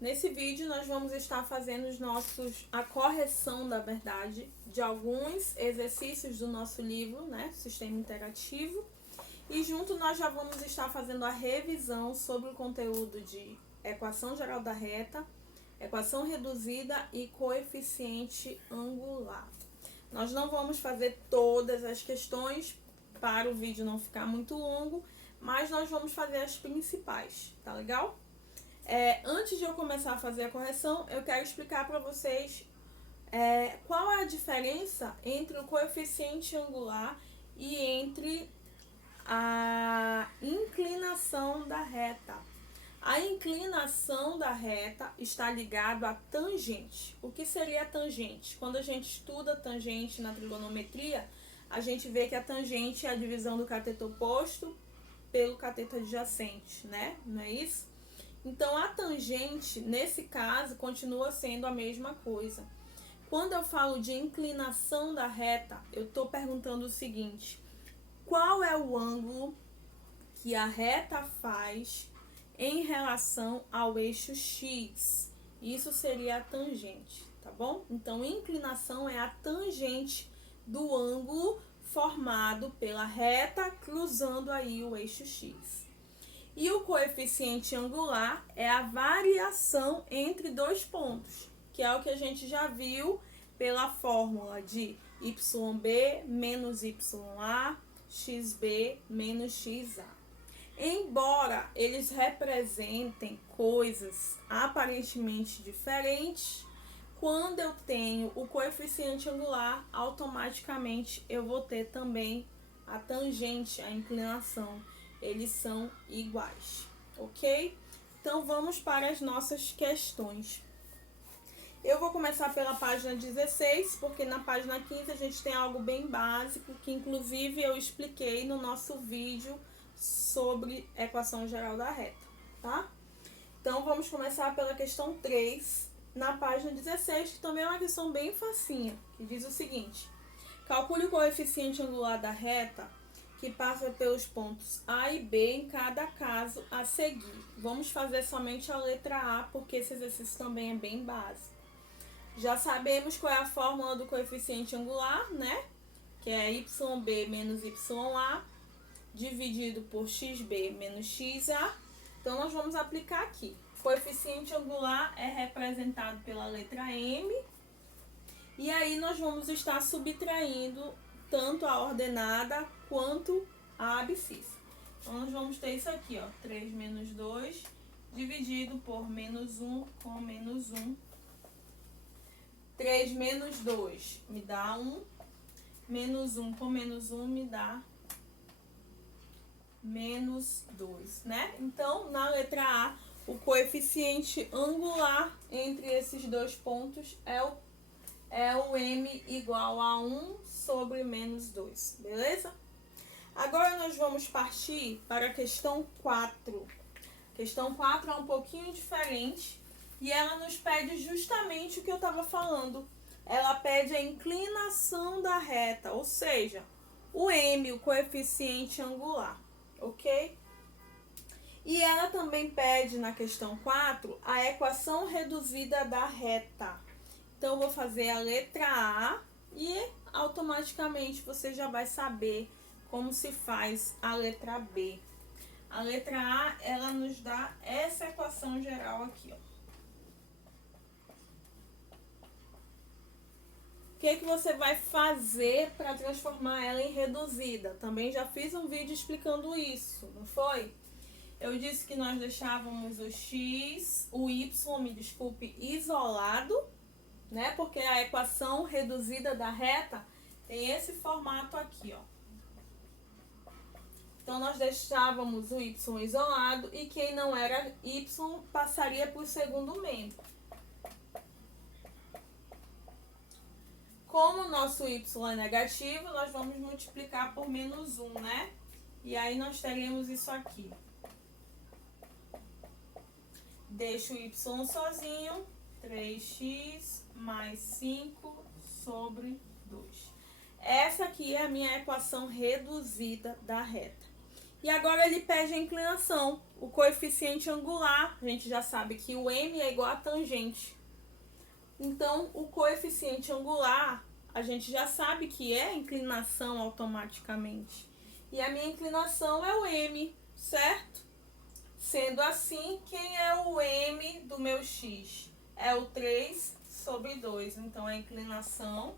Nesse vídeo nós vamos estar fazendo a correção, na verdade, de alguns exercícios do nosso livro, né, Sistema Interativo. E junto nós já vamos estar fazendo a revisão sobre o conteúdo de equação geral da reta, equação reduzida e coeficiente angular. Nós não vamos fazer todas as questões para o vídeo não ficar muito longo, mas nós vamos fazer as principais, tá legal? Antes de eu começar a fazer a correção, eu quero explicar para vocês qual é a diferença entre o coeficiente angular e entre a inclinação da reta. A inclinação da reta está ligada à tangente. O que seria a tangente? Quando a gente estuda tangente na trigonometria, a gente vê que a tangente é a divisão do cateto oposto pelo cateto adjacente, né? Não é isso? Então, a tangente, nesse caso, continua sendo a mesma coisa. Quando eu falo de inclinação da reta, eu estou perguntando o seguinte: qual é o ângulo que a reta faz em relação ao eixo X? Isso seria a tangente, tá bom? Então, inclinação é a tangente do ângulo formado pela reta cruzando aí o eixo X. E o coeficiente angular é a variação entre dois pontos, que é o que a gente já viu pela fórmula de YB menos YA, XB menos XA. Embora eles representem coisas aparentemente diferentes, quando eu tenho o coeficiente angular, automaticamente eu vou ter também a tangente, a inclinação. Eles são iguais, ok? Então vamos para as nossas questões. Eu vou começar pela página 16, porque na página 15 a gente tem algo bem básico, que inclusive eu expliquei no nosso vídeo sobre equação geral da reta, tá? Então vamos começar pela questão 3, na página 16, que também é uma questão bem facinha, que diz o seguinte: calcule o coeficiente angular da reta que passa pelos pontos A e B em cada caso a seguir. Vamos fazer somente a letra A, porque esse exercício também é bem básico. Já sabemos qual é a fórmula do coeficiente angular, né? Que é YB menos YA dividido por XB menos XA. Então, nós vamos aplicar aqui. O coeficiente angular é representado pela letra M. E aí, nós vamos estar subtraindo tanto a ordenada quanto a abscissa. Então, nós vamos ter isso aqui, ó, 3 menos 2 dividido por menos 1 com menos 1. 3 menos 2 me dá 1, menos 1 com menos 1 me dá menos 2, né? Então, na letra A, o coeficiente angular entre esses dois pontos é o M igual a 1 sobre menos 2, beleza? Agora nós vamos partir para a questão 4. A questão 4 é um pouquinho diferente e ela nos pede justamente o que eu estava falando. Ela pede a inclinação da reta, ou seja, o M, o coeficiente angular, ok? E ela também pede na questão 4 a equação reduzida da reta. Então, eu vou fazer a letra A e automaticamente você já vai saber como se faz a letra B. A letra A, ela nos dá essa equação geral aqui, ó. O que você vai fazer para transformar ela em reduzida? Também já fiz um vídeo explicando isso, não foi? Eu disse que nós deixávamos o X, o Y, me desculpe, isolado, né? Porque a equação reduzida da reta tem esse formato aqui, ó. Então, nós deixávamos o Y isolado e quem não era Y passaria para o segundo membro. Como o nosso Y é negativo, nós vamos multiplicar por menos 1, né? E aí, nós teremos isso aqui. Deixo o Y sozinho, 3x mais 5 sobre 2. Essa aqui é a minha equação reduzida da reta. E agora ele pede a inclinação. o coeficiente angular, a gente já sabe que o m é igual a tangente. Então, o coeficiente angular, a gente já sabe que é inclinação automaticamente. E a minha inclinação é o m, certo? Sendo assim, quem é o m do meu x? É o 3 sobre 2. Então, a inclinação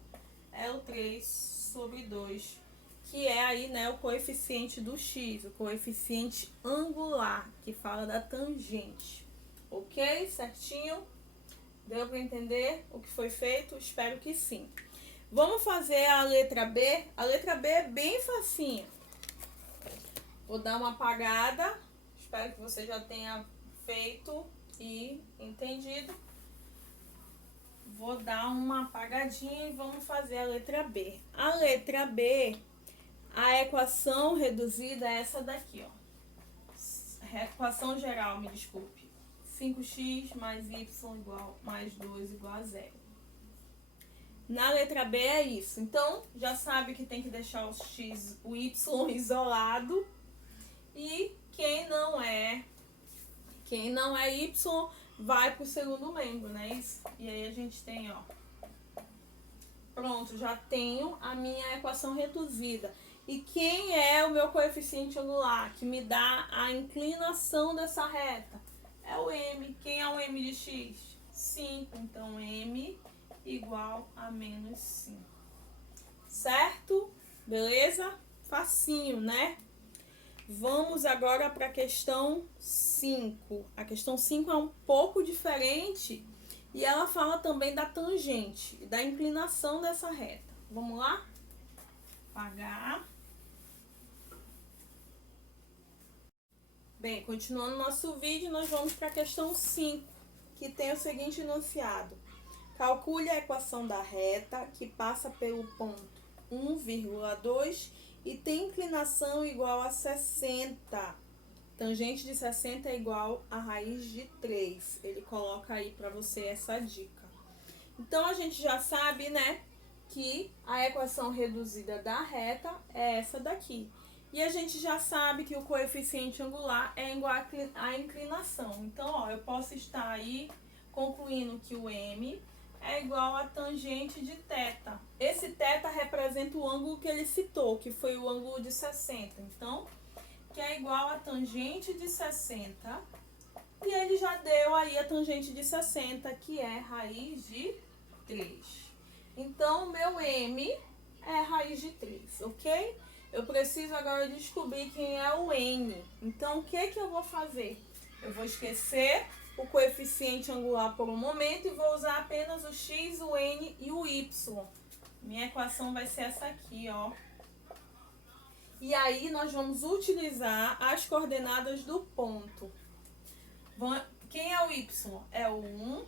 é o 3 sobre 2. Que é aí, né, o coeficiente do x, o coeficiente angular, que fala da tangente. Ok? Certinho? Deu para entender o que foi feito? Espero que sim. Vamos fazer a letra B? A letra B é bem facinha. Vou dar uma apagada. Espero que você já tenha feito e entendido. Vou dar uma apagadinha e vamos fazer a letra B. A letra B, a equação reduzida é essa daqui, ó. A equação geral, me desculpe. 5x mais y igual mais 2 igual a 0. Na letra B é isso. Então, já sabe que tem que deixar o x, o y isolado. E quem não é y vai pro segundo membro, né? Isso. E aí a gente tem, ó. Pronto, já tenho a minha equação reduzida. E quem é o meu coeficiente angular, que me dá a inclinação dessa reta? É o m. Quem é o m de x? 5. Então, m igual a menos 5. Certo? Beleza? Facinho, né? Vamos agora para a questão 5. A questão 5 é um pouco diferente e ela fala também da tangente, da inclinação dessa reta. Vamos lá? Apagar. Bem, continuando nosso vídeo, nós vamos para a questão 5, que tem o seguinte enunciado. Calcule a equação da reta que passa pelo ponto 1,2 e tem inclinação igual a 60. Tangente de 60 é igual a raiz de 3. Ele coloca aí para você essa dica. Então, a gente já sabe, né, que a equação reduzida da reta é essa daqui. E a gente já sabe que o coeficiente angular é igual à inclinação. Então, ó, eu posso estar aí concluindo que o m é igual a tangente de θ. Esse θ representa o ângulo que ele citou, que foi o ângulo de 60. Então, que é igual a tangente de 60. E ele já deu aí a tangente de 60, que é raiz de 3. Então, meu m é raiz de 3, ok? Eu preciso agora descobrir quem é o n. Então, o que eu vou fazer? Eu vou esquecer o coeficiente angular por um momento e vou usar apenas o x, o n e o y. Minha equação vai ser essa aqui, ó. E aí, nós vamos utilizar as coordenadas do ponto. Quem é o y? É o 1.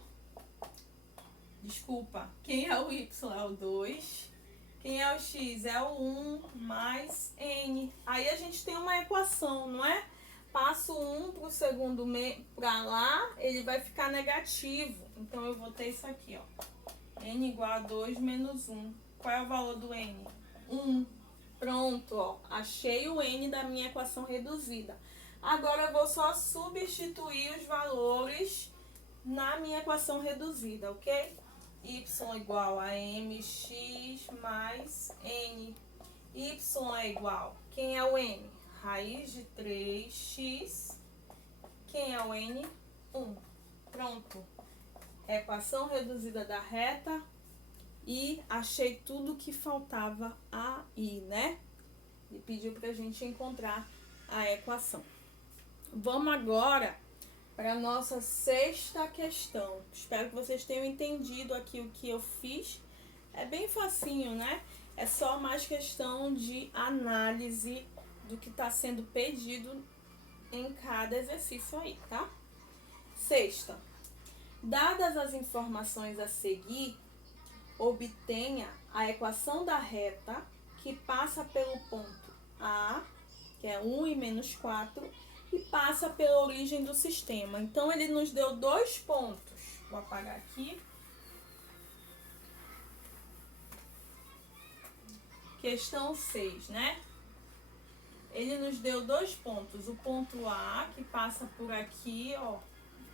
Desculpa. Quem é o y? É o 2. Quem é o x? É o 1 mais n. Aí, a gente tem uma equação, não é? Passo 1 para o segundo para lá, ele vai ficar negativo. Então, eu vou ter isso aqui, ó. N igual a 2 menos 1. Qual é o valor do n? 1. Pronto, ó. Achei o n da minha equação reduzida. Agora, eu vou só substituir os valores na minha equação reduzida, ok? Y igual a mx mais n. Y é igual. Quem é o n? Raiz de 3x. Quem é o n? 1. Pronto. Equação reduzida da reta. E achei tudo que faltava aí, né? E pediu pra gente encontrar a equação. Vamos agora para a nossa sexta questão. Espero que vocês tenham entendido aqui o que eu fiz. É bem facinho, né? É só mais questão de análise do que está sendo pedido em cada exercício aí, tá? Sexta. Dadas as informações a seguir, obtenha a equação da reta que passa pelo ponto A, que é 1 e menos 4, e passa pela origem do sistema. Então, ele nos deu 2 pontos. Vou apagar aqui. Questão 6, né? ele nos deu dois pontos. O ponto A, que passa por aqui, ó.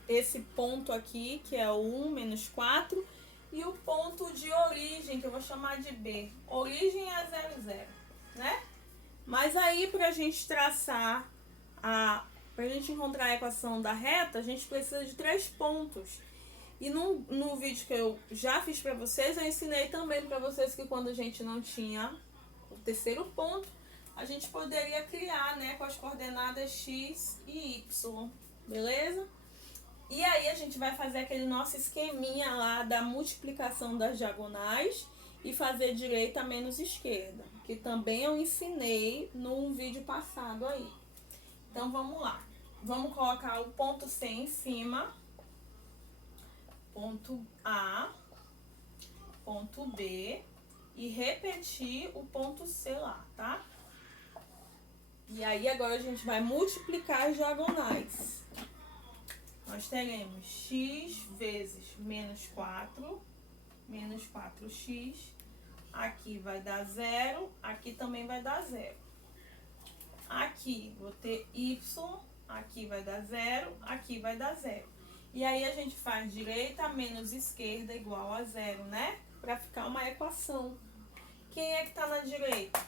Esse ponto aqui, que é o 1 menos 4. E o ponto de origem, que eu vou chamar de B. Origem é 0, 0, né? Mas aí, pra gente traçar pra gente encontrar a equação da reta, a gente precisa de 3 pontos. E no vídeo que eu já fiz pra vocês, eu ensinei também pra vocês que quando a gente não tinha o terceiro ponto, a gente poderia criar, né, com as coordenadas x e y, beleza? E aí a gente vai fazer aquele nosso esqueminha lá da multiplicação das diagonais e fazer direita menos esquerda, que também eu ensinei num vídeo passado aí. Então vamos lá. Vamos colocar o ponto C em cima, ponto A, ponto B e repetir o ponto C lá, tá? E aí agora a gente vai multiplicar as diagonais. Nós teremos x vezes menos 4, menos 4x. Aqui vai dar 0, aqui também vai dar 0. Aqui vou ter y, aqui vai dar 0, aqui vai dar 0. E aí a gente faz direita menos esquerda igual a 0, né? Para ficar uma equação. Quem é que está na direita?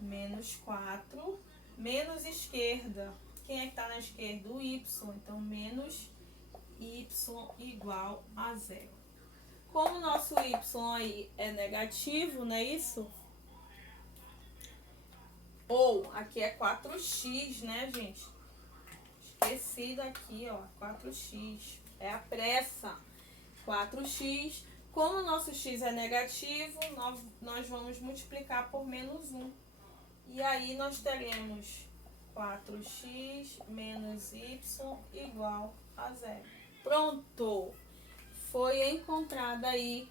Menos 4, menos esquerda. Quem é que está na esquerda? O y. Então, menos y igual a 0. Como o nosso y aí é negativo, não é isso? Ou, aqui é 4x, né, gente? Esqueci daqui, ó, 4x. É a pressa. 4x. Como o nosso x é negativo, nós vamos multiplicar por menos 1. E aí, nós teremos 4x menos y igual a 0. Pronto! Foi encontrada aí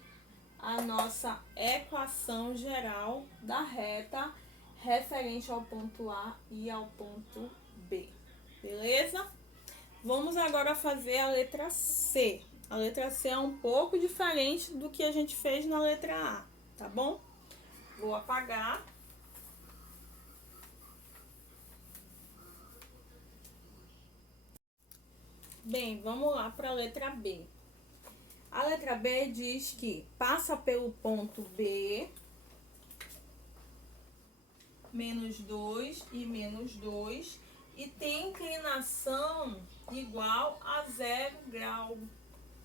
a nossa equação geral da reta referente ao ponto A e ao ponto B. Beleza? Vamos agora fazer a letra C. A letra C é um pouco diferente do que a gente fez na letra A, tá bom? Vou apagar. Bem, vamos lá para a letra B. A letra B diz que passa pelo ponto B, menos 2 e menos 2, e tem inclinação igual a 0 grau,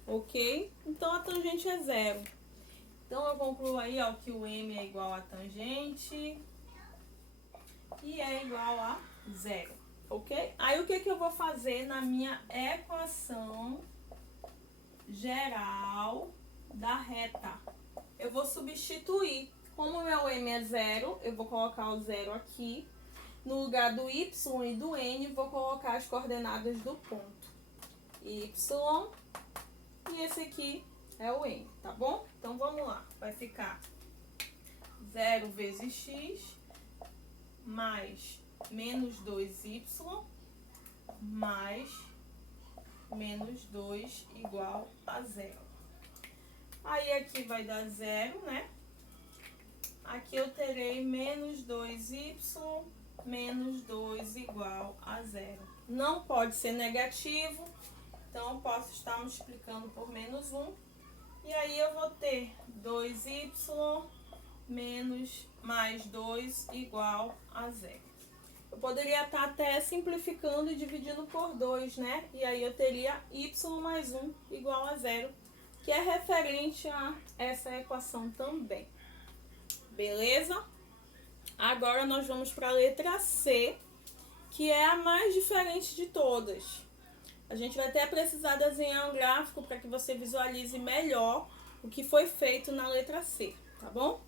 ok? Então, a tangente é 0. Então, eu concluo aí, ó, que o M é igual a tangente e é igual a 0, ok? Aí, o que que eu vou fazer na minha equação geral da reta? Eu vou substituir. Como o meu M é 0, eu vou colocar o 0 aqui. No lugar do Y e do N, vou colocar as coordenadas do ponto. Y e esse aqui é o N, tá bom? Então, vamos lá. Vai ficar 0 vezes x mais menos 2y mais menos 2 igual a 0. Aí, aqui vai dar 0, né? Aqui eu terei menos 2y menos 2 igual a 0. Não pode ser negativo, então eu posso estar multiplicando por menos 1. E aí eu vou ter 2y menos mais 2 igual a 0. Eu poderia estar até simplificando e dividindo por 2, né? E aí eu teria y mais 1 igual a 0, que é referente a essa equação também. Beleza? Agora nós vamos para a letra C, que é a mais diferente de todas. A gente vai até precisar desenhar um gráfico para que você visualize melhor o que foi feito na letra C, tá bom?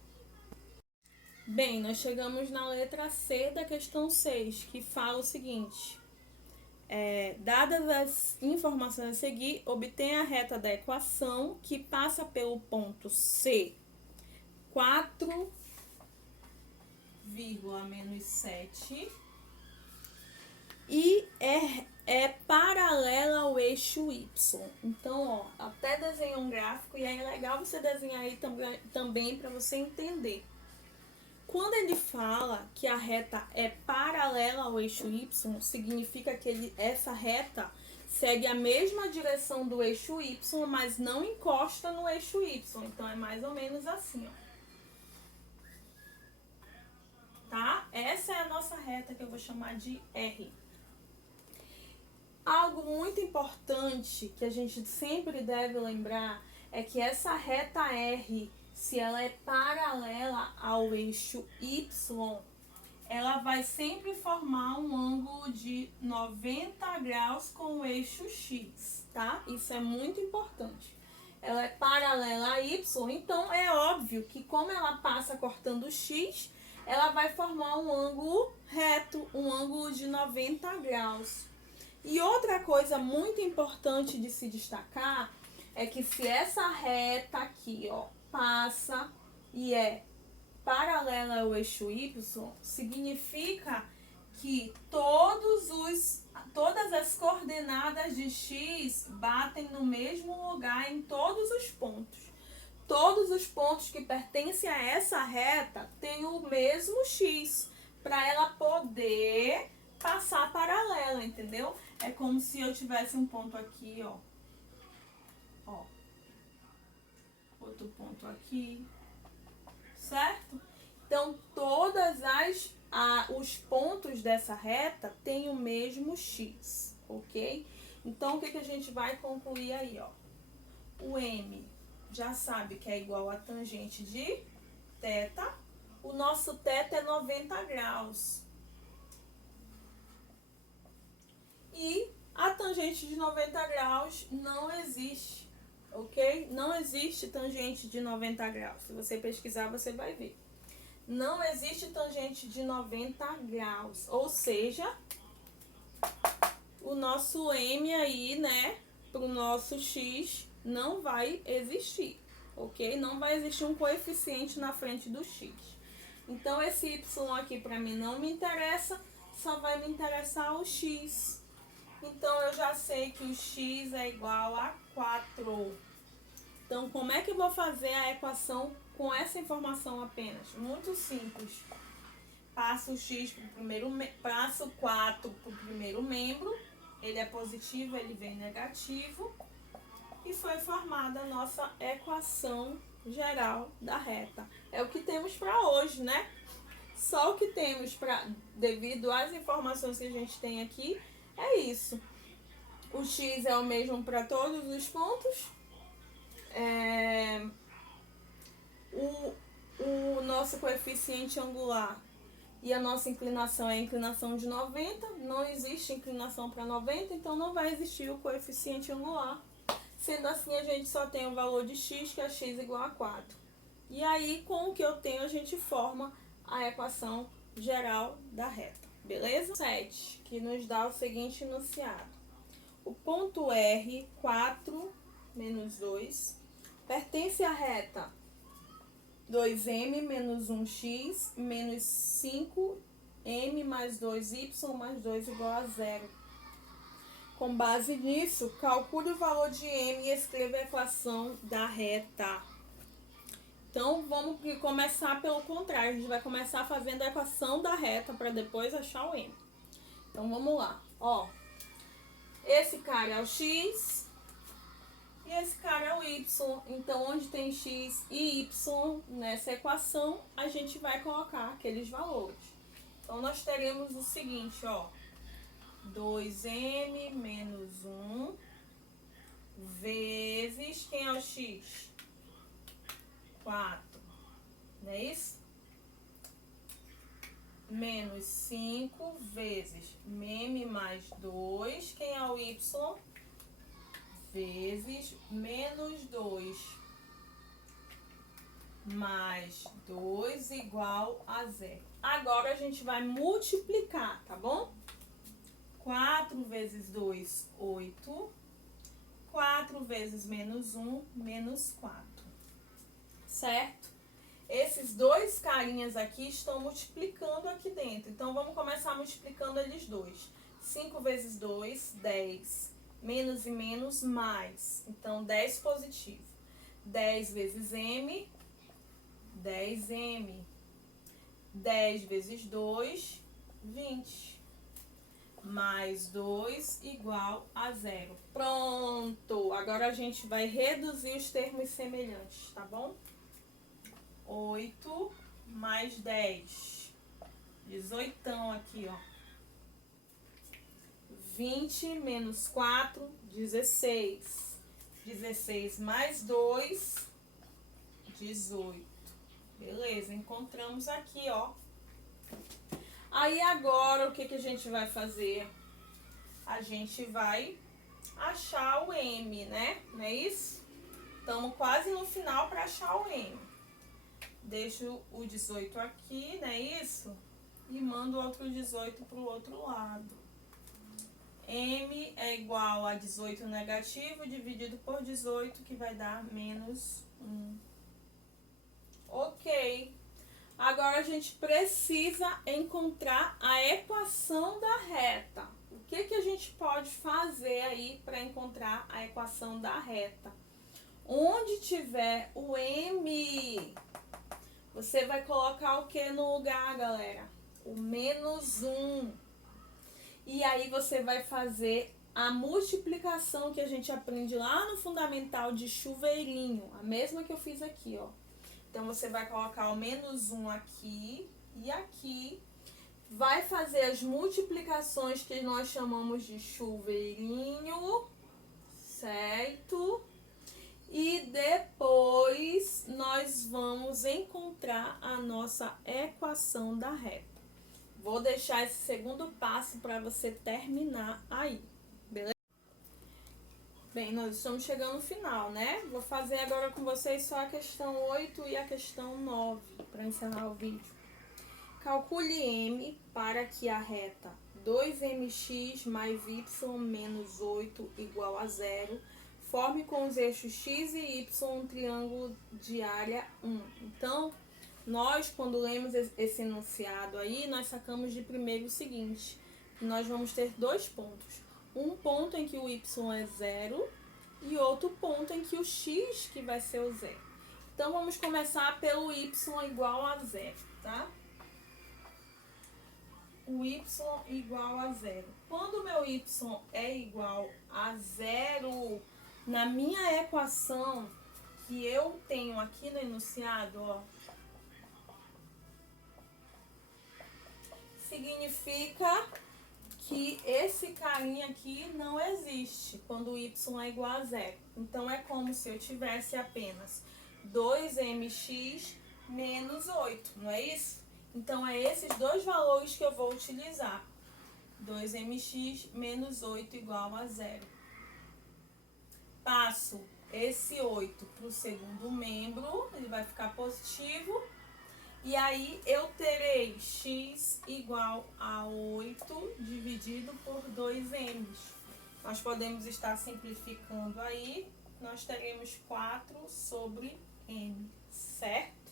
Bem, nós chegamos na letra C da questão 6, que fala o seguinte: dadas as informações a seguir, obtenha a reta da equação que passa pelo ponto C, 4, menos 7 e é paralela ao eixo Y. Então, ó, até desenhei um gráfico e é legal você desenhar aí também para você entender. Quando ele fala que a reta é paralela ao eixo Y, significa que essa reta segue a mesma direção do eixo Y, mas não encosta no eixo Y. Então, é mais ou menos assim, ó. Tá? Essa é a nossa reta que eu vou chamar de R. Algo muito importante que a gente sempre deve lembrar é que essa reta R, se ela é paralela ao eixo Y, ela vai sempre formar um ângulo de 90 graus com o eixo X, tá? Isso é muito importante. Ela é paralela a Y, então é óbvio que como ela passa cortando o X, ela vai formar um ângulo reto, um ângulo de 90 graus. E outra coisa muito importante de se destacar é que se essa reta aqui, ó, passa e é paralela ao eixo Y, significa que todas as coordenadas de X batem no mesmo lugar em todos os pontos. Todos os pontos que pertencem a essa reta têm o mesmo X, para ela poder passar paralela, entendeu? É como se eu tivesse um ponto aqui, ó. Ó. Outro ponto aqui. Certo? Então, os pontos dessa reta têm o mesmo X, ok? Então, o que a gente vai concluir aí, ó? O M já sabe que é igual a tangente de θ. O nosso θ é 90 graus. E a tangente de 90 graus não existe, ok? Não existe tangente de 90 graus. Se você pesquisar, você vai ver. Não existe tangente de 90 graus. Ou seja, o nosso M aí, né, para o nosso X não vai existir, ok? Não vai existir um coeficiente na frente do X. Então, esse Y aqui para mim não me interessa, só vai me interessar o X. Então, eu já sei que o X é igual a 4. Então, como é que eu vou fazer a equação com essa informação apenas? Muito simples. Passo o X para o primeiro, passo 4 para o primeiro membro. Ele é positivo, ele vem negativo. E foi formada a nossa equação geral da reta. É o que temos para hoje, né? Só o que temos devido às informações que a gente tem aqui, é isso. O X é o mesmo para todos os pontos. O nosso coeficiente angular e a nossa inclinação é a inclinação de 90. Não existe inclinação para 90, então não vai existir o coeficiente angular. Sendo assim, a gente só tem o valor de x, que é x igual a 4. E aí, com o que eu tenho, a gente forma a equação geral da reta. Beleza? 7, que nos dá o seguinte enunciado. O ponto R, 4 menos 2, pertence à reta 2m menos 1x menos 5m mais 2y mais 2 igual a 0. Com base nisso, calcule o valor de m e escreva a equação da reta. Então, vamos começar pelo contrário. A gente vai começar fazendo a equação da reta para depois achar o m. Então, vamos lá. Ó, esse cara é o x e esse cara é o y. Então, onde tem x e y nessa equação, a gente vai colocar aqueles valores. Então, nós teremos o seguinte, ó. 2m menos 1 vezes, quem é o x? 4, não é isso? Menos 5 vezes m mais 2, quem é o y? Vezes menos 2 mais 2 igual a 0. Agora a gente vai multiplicar, tá bom? 4 vezes 2, 8. 4 vezes menos 1, menos 4. Certo? Esses dois carinhas aqui estão multiplicando aqui dentro. Então, vamos começar multiplicando eles dois. 5 vezes 2, 10. Menos e menos, mais. Então, 10 positivo. 10 vezes m, 10m. 10 vezes 2, 20. Mais 2 igual a 0. Pronto! Agora a gente vai reduzir os termos semelhantes, tá bom? 8 mais 10. 18 aqui, ó. 20 menos 4, 16. 16 mais 2, 18. Beleza, encontramos aqui, ó. Aí agora o que a gente vai fazer? A gente vai achar o M, né? Não é isso? Estamos quase no final para achar o M. Deixo o 18 aqui, não é isso? E mando outro 18 para o outro lado. M é igual a 18 negativo dividido por 18, que vai dar menos 1. Ok. Agora a gente precisa encontrar a equação da reta. O que a gente pode fazer aí para encontrar a equação da reta? Onde tiver o M, você vai colocar o que no lugar, galera? O menos 1. E aí você vai fazer a multiplicação que a gente aprende lá no fundamental de chuveirinho. A mesma que eu fiz aqui, ó. Então, você vai colocar o menos 1 aqui e aqui. Vai fazer as multiplicações que nós chamamos de chuveirinho, certo? E depois nós vamos encontrar a nossa equação da reta. Vou deixar esse segundo passo para você terminar aí, beleza? Bem, nós estamos chegando no final, né? Vou fazer agora com vocês só a questão 8 e a questão 9 para encerrar o vídeo. Calcule M para que a reta 2mx mais y menos 8 igual a 0 forme com os eixos x e y um triângulo de área 1. Então, nós, quando lemos esse enunciado aí, nós sacamos de primeiro o seguinte: nós vamos ter dois pontos. Um ponto em que o y é 0 e outro ponto em que o x que vai ser o 0. Então, vamos começar pelo y igual a 0, tá? O y igual a 0. Quando o meu y é igual a 0, na minha equação que eu tenho aqui no enunciado, ó, significa que esse carinha aqui não existe quando o y é igual a 0. Então, é como se eu tivesse apenas 2mx menos 8, não é isso? Então, é esses dois valores que eu vou utilizar. 2mx menos 8 igual a 0. Passo esse 8 para o segundo membro, ele vai ficar positivo. E aí, eu terei x igual a 8 dividido por 2m. Nós podemos estar simplificando aí, nós teremos 4 sobre m, certo?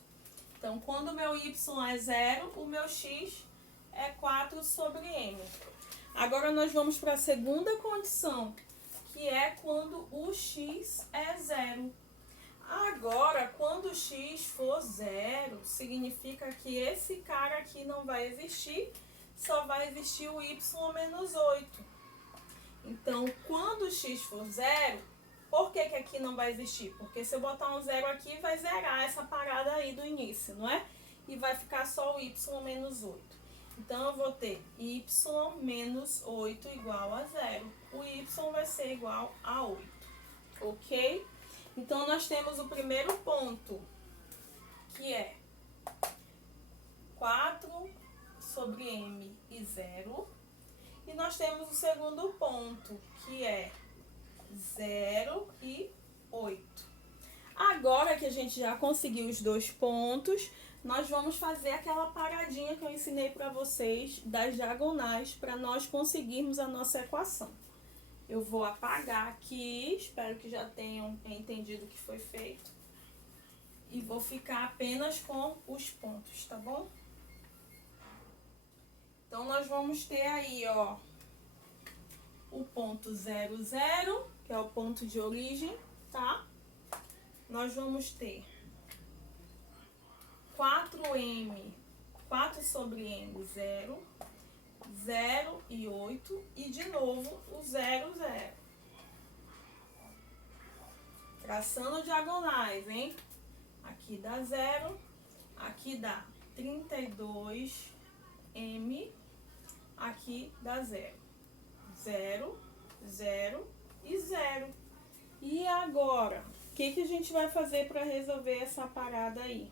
Então, quando o meu y é 0, o meu x é 4 sobre m. Agora, nós vamos para a segunda condição, que é quando o x é 0. Agora, quando o x for 0, significa que esse cara aqui não vai existir, só vai existir o y menos 8. Então, quando o x for 0, por que aqui não vai existir? Porque se eu botar um 0 aqui, vai zerar essa parada aí do início, não é? E vai ficar só o y menos 8. Então, eu vou ter y menos 8 igual a 0. O y vai ser igual a 8, ok? Então, nós temos o primeiro ponto, que é 4 sobre m e 0. E nós temos o segundo ponto, que é 0 e 8. Agora que a gente já conseguiu os dois pontos, nós vamos fazer aquela paradinha que eu ensinei para vocês das diagonais para nós conseguirmos a nossa equação. Eu vou apagar aqui, espero que já tenham entendido o que foi feito. E vou ficar apenas com os pontos, tá bom? Então, nós vamos ter aí, ó, o ponto 0, 0, que é o ponto de origem, tá? Nós vamos ter 4m 4 sobre m, 0, 0 e 8, e de novo o 0, 0. Traçando diagonais, hein? Aqui dá 0, aqui dá 32m, aqui dá 0. 0, 0 e 0. E agora, o que a gente vai fazer para resolver essa parada aí?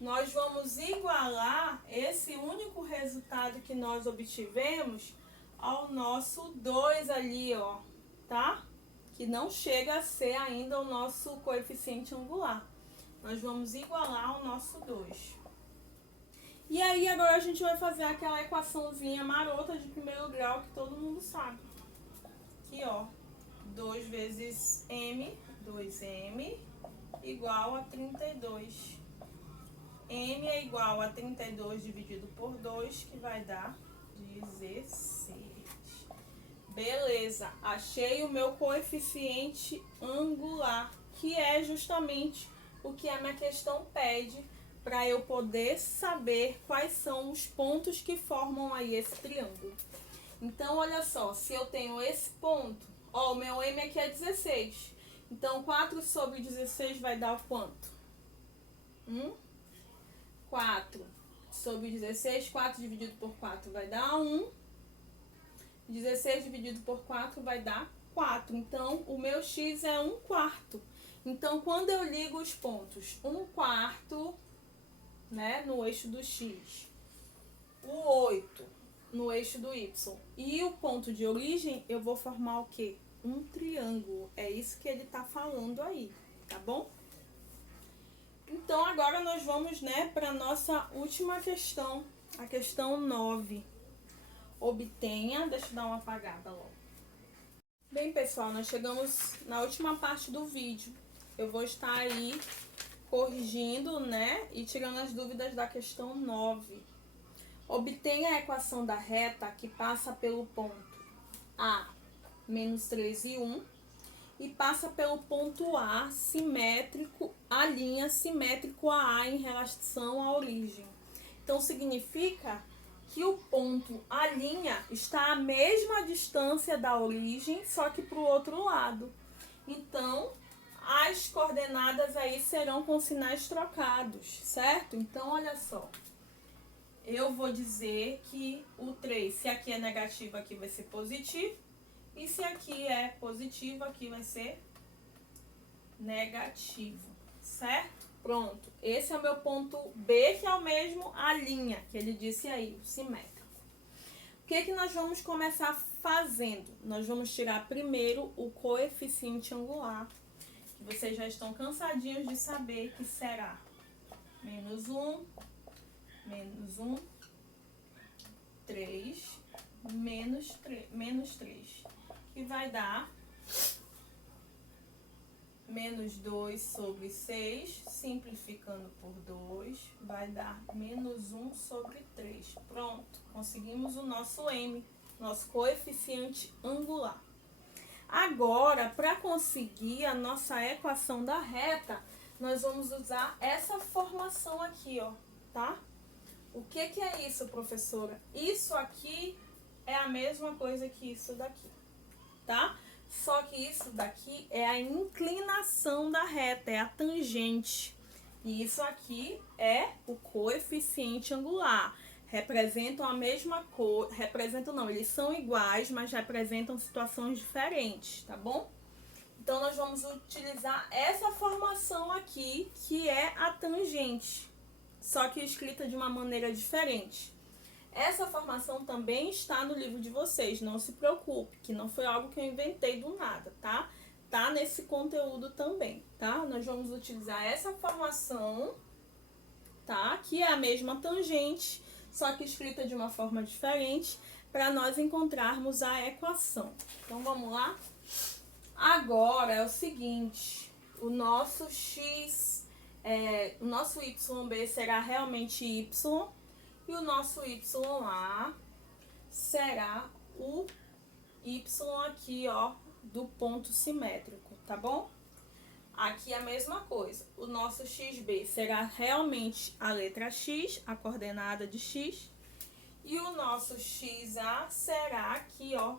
Nós vamos igualar esse único resultado que nós obtivemos ao nosso 2 ali, ó, tá? Que não chega a ser ainda o nosso coeficiente angular. Nós vamos igualar ao nosso 2. E aí agora a gente vai fazer aquela equaçãozinha marota de primeiro grau que todo mundo sabe. Aqui, ó, 2 vezes m, 2m, igual a 32. M é igual a 32 dividido por 2, que vai dar 16. Beleza, achei o meu coeficiente angular, que é justamente o que a minha questão pede, para eu poder saber quais são os pontos que formam aí esse triângulo. Então, olha só, se eu tenho esse ponto, ó, o meu M aqui é 16. Então, 4 sobre 16 vai dar quanto? 4 sobre 16, 4 dividido por 4 vai dar 1. 16 dividido por 4 vai dar 4. Então, o meu x é 1/4. Então, quando eu ligo os pontos 1/4, né, no eixo do x, o 8 no eixo do y e o ponto de origem, eu vou formar o quê? Um triângulo. É isso que ele tá falando aí, tá bom? Então, agora nós vamos, né, para nossa última questão, a questão 9. Obtenha, deixa eu dar uma apagada logo. Bem, pessoal, nós chegamos na última parte do vídeo. Eu vou estar aí corrigindo, né, e tirando as dúvidas da questão 9. Obtenha a equação da reta que passa pelo ponto A, menos 3 e 1, e passa pelo ponto A simétrico, a linha simétrico a A em relação à origem. Então, significa que o ponto A' está à mesma distância da origem, só que para o outro lado. Então, as coordenadas aí serão com sinais trocados, certo? Então, olha só. Eu vou dizer que o 3, se aqui é negativo, aqui vai ser positivo. E se aqui é positivo, aqui vai ser negativo, certo? Pronto. Esse é o meu ponto B, que é o mesmo a linha, que ele disse aí, o simétrico. O que nós vamos começar fazendo? Nós vamos tirar primeiro o coeficiente angular, que vocês já estão cansadinhos de saber que será menos 1, 3, menos 3, que vai dar menos 2 sobre 6, simplificando por 2, vai dar menos 1 sobre 3. Pronto, conseguimos o nosso M, nosso coeficiente angular. Agora, para conseguir a nossa equação da reta, nós vamos usar essa formação aqui, ó, tá? O que é isso, professora? Isso aqui é a mesma coisa que isso daqui, tá? Só que isso daqui é a inclinação da reta, é a tangente. E isso aqui é o coeficiente angular. Representam a mesma cor, representam não, eles são iguais, mas representam situações diferentes, tá bom? Então, nós vamos utilizar essa formação aqui, que é a tangente, só que escrita de uma maneira diferente. Essa formação também está no livro de vocês, não se preocupe, que não foi algo que eu inventei do nada, tá? Tá nesse conteúdo também, tá? Nós vamos utilizar essa formação, tá? Que é a mesma tangente, só que escrita de uma forma diferente, para nós encontrarmos a equação. Então, vamos lá? Agora é o seguinte, o nosso x, o nosso YB será realmente Y, e o nosso YA será o Y aqui, ó, do ponto simétrico, tá bom? Aqui a mesma coisa. O nosso XB será realmente a letra X, a coordenada de X. E o nosso XA será aqui, ó,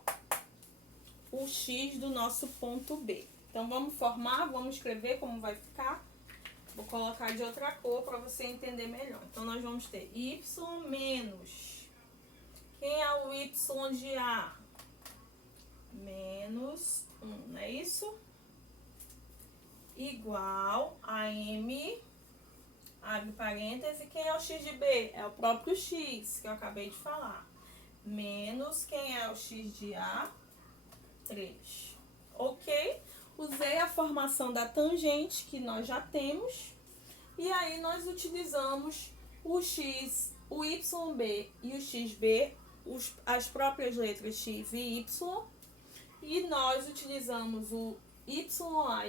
o X do nosso ponto B. Então, vamos formar, vamos escrever como vai ficar. Vou colocar de outra cor para você entender melhor. Então, nós vamos ter Y menos. Quem é o Y de A? Menos 1, não é isso? Igual a M, abre parêntese, quem é o X de B? É o próprio X, que eu acabei de falar. Menos quem é o X de A? 3. Ok? Usei a formação da tangente, que nós já temos. E aí, nós utilizamos o X, o YB e o XB, as próprias letras X e Y. E nós utilizamos o YA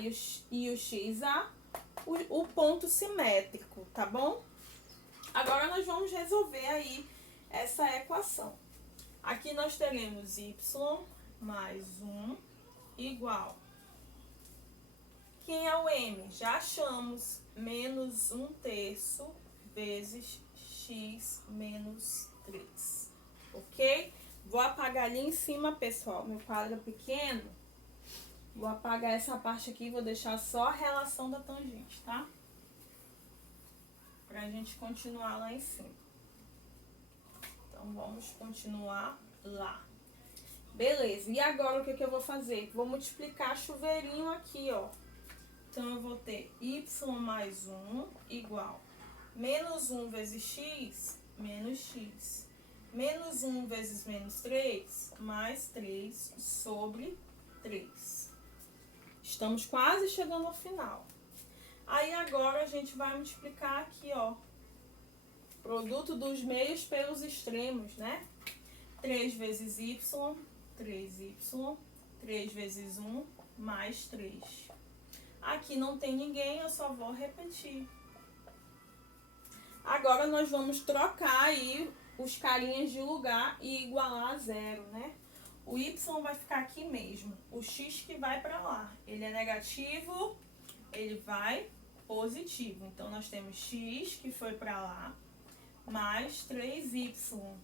e o XA, o ponto simétrico, tá bom? Agora nós vamos resolver aí essa equação. Aqui nós teremos Y mais 1 igual. Quem é o M? Já achamos, menos 1/3 vezes X menos 3, ok? Vou apagar ali em cima, pessoal, meu quadro é pequeno. Vou apagar essa parte aqui e vou deixar só a relação da tangente, tá? Pra gente continuar lá em cima. Então, vamos continuar lá. Beleza, e agora o que eu vou fazer? Vou multiplicar chuveirinho aqui, ó. Então, eu vou ter Y mais 1 igual menos 1 vezes X, menos X. Menos 1 vezes menos 3, mais 3 sobre 3. Estamos quase chegando ao final. Aí, agora, a gente vai multiplicar aqui, ó. Produto dos meios pelos extremos, né? 3 vezes Y, 3Y. 3 vezes 1, mais 3. Aqui não tem ninguém, eu só vou repetir. Agora, nós vamos trocar aí os carinhas de lugar e igualar a 0, né? O Y vai ficar aqui mesmo. O X que vai para lá. Ele é negativo, ele vai positivo. Então, nós temos X que foi para lá, mais 3Y.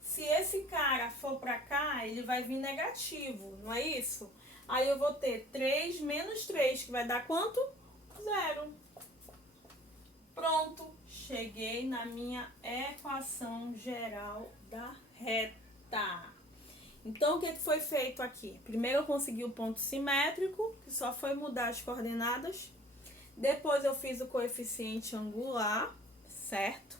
Se esse cara for para cá, ele vai vir negativo, não é isso? Aí eu vou ter 3 menos 3, que vai dar quanto? 0. Pronto, cheguei na minha equação geral da reta. Então, o que foi feito aqui? Primeiro eu consegui o ponto simétrico, que só foi mudar as coordenadas. Depois eu fiz o coeficiente angular, certo?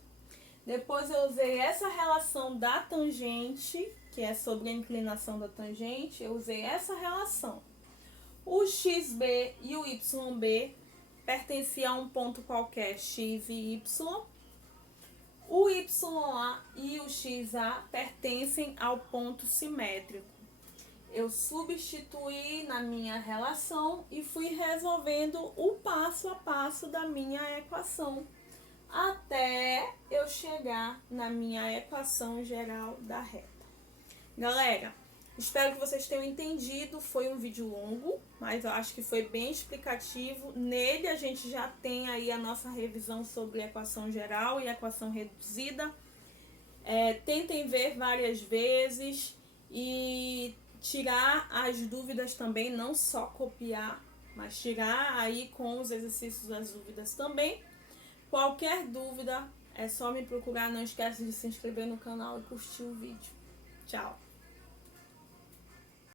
Depois eu usei essa relação da tangente, que é sobre a inclinação da tangente, eu usei essa relação. O XB e o YB pertenciam a um ponto qualquer, X e Y. O YA e o XA pertencem ao ponto simétrico. Eu substituí na minha relação e fui resolvendo o passo a passo da minha equação, até eu chegar na minha equação geral da reta. Galera, espero que vocês tenham entendido. Foi um vídeo longo, mas eu acho que foi bem explicativo. Nele a gente já tem aí a nossa revisão sobre equação geral e equação reduzida. Tentem ver várias vezes e tirar as dúvidas também, não só copiar, mas tirar aí com os exercícios as dúvidas também. Qualquer dúvida é só me procurar. Não esquece de se inscrever no canal e curtir o vídeo. Tchau!